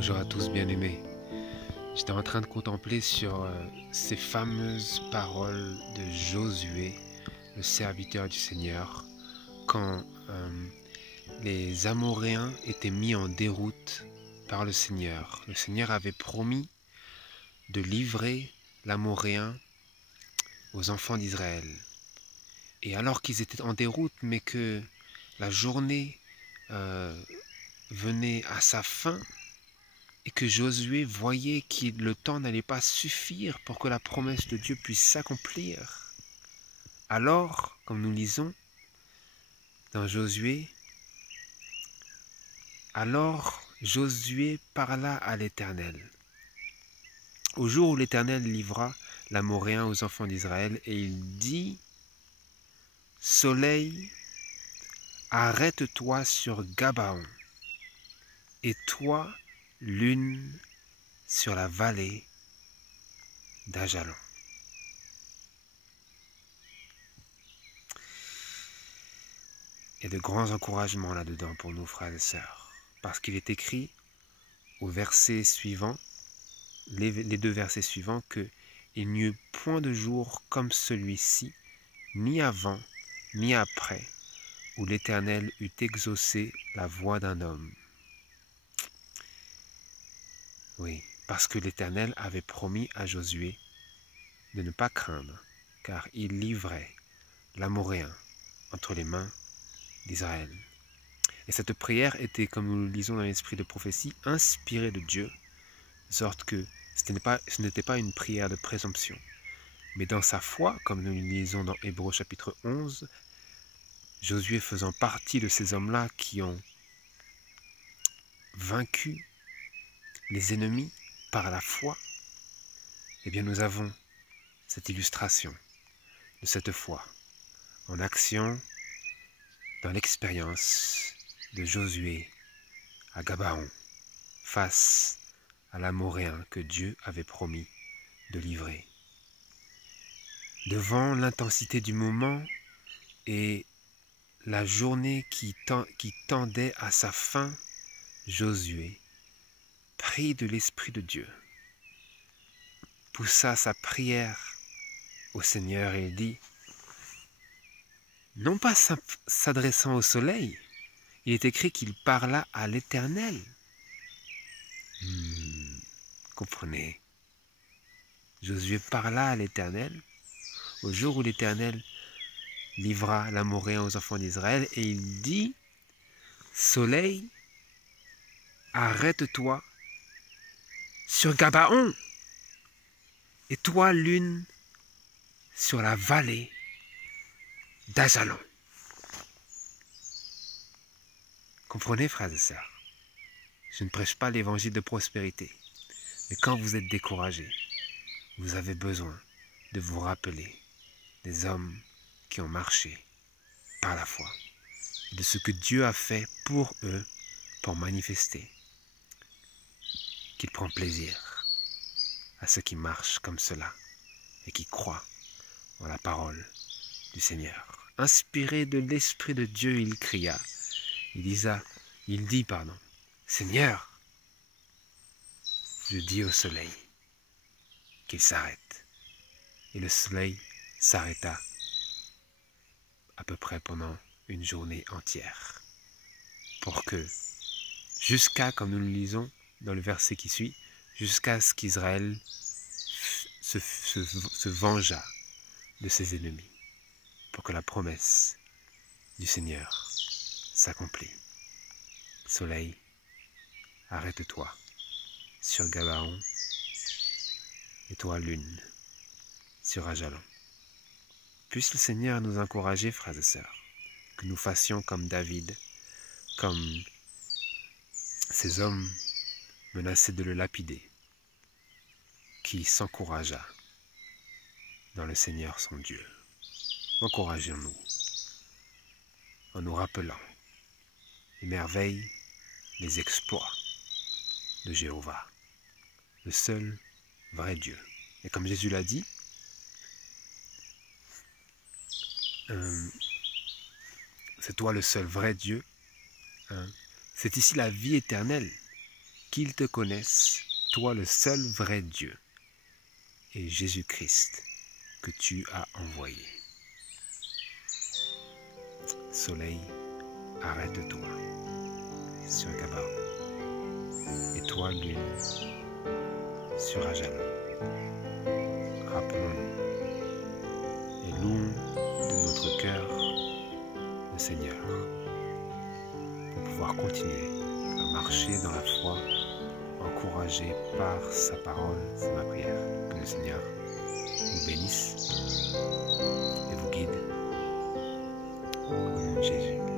Bonjour à tous bien-aimés. J'étais en train de contempler sur ces fameuses paroles de Josué, le serviteur du Seigneur, quand les Amoréens étaient mis en déroute par le Seigneur. Le Seigneur avait promis de livrer l'Amoréen aux enfants d'Israël. Et alors qu'ils étaient en déroute, mais que la journée venait à sa fin, et que Josué voyait que le temps n'allait pas suffire pour que la promesse de Dieu puisse s'accomplir. Alors, comme nous lisons dans Josué, alors Josué parla à l'Éternel. Au jour où l'Éternel livra l'Amoréen aux enfants d'Israël, et il dit, « Soleil, arrête-toi sur Gabaon, et toi, lune, sur la vallée d'Ajalon. » Il y a de grands encouragements là-dedans pour nous, frères et sœurs, parce qu'il est écrit au verset suivant, les deux versets suivants, que il n'y eut point de jour comme celui-ci, ni avant, ni après, où l'Éternel eût exaucé la voix d'un homme. Oui, parce que l'Éternel avait promis à Josué de ne pas craindre, car il livrait l'Amoréen entre les mains d'Israël. Et cette prière était, comme nous le lisons dans l'esprit de prophétie, inspirée de Dieu, de sorte que ce n'était pas une prière de présomption. Mais dans sa foi, comme nous le lisons dans Hébreux chapitre 11, Josué faisant partie de ces hommes-là qui ont vaincu les ennemis par la foi, eh bien nous avons cette illustration de cette foi en action dans l'expérience de Josué à Gabaon face à l'Amoréen que Dieu avait promis de livrer. Devant l'intensité du moment et la journée qui tendait à sa fin, Josué, pris de l'Esprit de Dieu, poussa sa prière au Seigneur et dit, non pas s'adressant au soleil, il est écrit qu'il parla à l'Éternel. Comprenez, Josué parla à l'Éternel au jour où l'Éternel livra l'Amoréen aux enfants d'Israël et il dit, soleil, arrête-toi sur Gabaon, et toi, lune, sur la vallée d'Ajalon. Comprenez, frères et sœurs, je ne prêche pas l'évangile de prospérité, mais quand vous êtes découragé, vous avez besoin de vous rappeler des hommes qui ont marché par la foi, de ce que Dieu a fait pour eux, pour manifester qu'il prend plaisir à ceux qui marchent comme cela et qui croient en la parole du Seigneur. Inspiré de l'Esprit de Dieu, il cria, il dit, Seigneur, je dis au soleil qu'il s'arrête. Et le soleil s'arrêta à peu près pendant une journée entière. Pour que, comme nous le lisons dans le verset qui suit, jusqu'à ce qu'Israël se vengeât de ses ennemis, pour que la promesse du Seigneur s'accomplit. Soleil, arrête-toi sur Gabaon, et toi, lune, sur Ajalon. Puisse le Seigneur nous encourager, frères et sœurs, que nous fassions comme David, comme ces hommes menacés de le lapider, qui s'encouragea dans le Seigneur son Dieu. Encourageons-nous en nous rappelant les merveilles, les exploits de Jéhovah, le seul vrai Dieu. Et comme Jésus l'a dit, c'est toi le seul vrai Dieu. C'est ici la vie éternelle, qu'ils te connaissent, toi le seul vrai Dieu, et Jésus-Christ que tu as envoyé. Soleil, arrête-toi sur Gabaon, et toi lune sur Ajalon. Rappelons-nous et louons de notre cœur le Seigneur pour pouvoir continuer à marcher dans la foi, encouragé par sa parole. C'est ma prière. Que le Seigneur vous bénisse et vous guide au nom de Jésus.